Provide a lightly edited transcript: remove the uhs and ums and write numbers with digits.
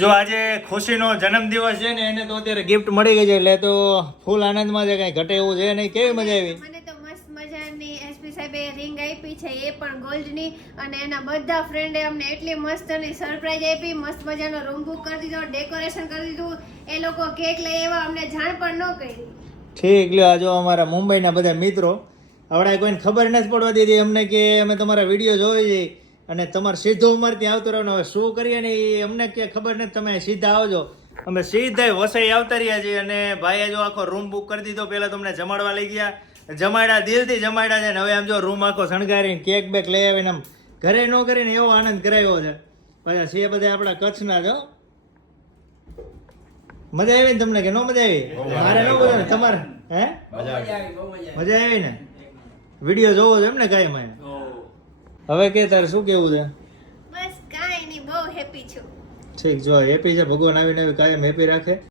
જો આજે ખુશીનો જન્મદિવસ છે ને એને તો અત્યારે ગિફ્ટ મળી ગઈ છે એટલે તો ફૂલ આનંદમાં છે, કઈ ઘટે એવું છે નહીં. કેવી મજા આવી? મને તો મસ્ત મજાની એસપી સાહેબે રિંગ આપી છે, એ પણ ગોલ્ડની, અને એના બધા ફ્રેન્ડે અમને એટલી મસ્ત અને સરપ્રાઈઝ આપી. મસ્ત મજાનો રૂમ બુક કરી દીધો, ડેકોરેશન કરી દીધું, એ લોકો કેક લઈ આવ્યા, અમને જાણ પણ ન કરી. ઠીક લ્યો. આ જો અમારા મુંબઈના બધા મિત્રો આવડા કોઈને ખબર નથી પડવા દીધી અમને કે અમે તમારા વિડીયો જોઈ છે અને તમારે સીધું અમારે ત્યાં આવતું રહેવાનું. હવે શું કરીએ ને એ અમને કે ખબર નથી, તમે સીધા આવજો. અમે સીધા વસઈ આવતા રહ્યા છીએ અને ભાઈએ જો આખો રૂમ બુક કરી દીધો. પહેલા તમને જમાડવા લઈ ગયા, જમાડ્યા, દિલથી જમાડ્યા છે ને હવે આમ જો રૂમ આખો શણગારીને કેક બેક લઈ આવીને આમ ઘરે ન કરીને એવો આનંદ કરાવ્યો છે. પાછા છે બધા આપણા કચ્છના જો. મજા આવી ને તમને કે ન મજા આવી? મારે ન મજા ને તમારે? હે મજા આવી ને? વિડીયો જોવો છો એમ ને કાંઈ માં? હવે કે તારે શું કેવું છે? બસ કાંઈ નહીં, બહુ હેપી છું. ઠીક. જો હેપી છે, ભગવાન આવીને આવી કાયમ હેપી રાખે.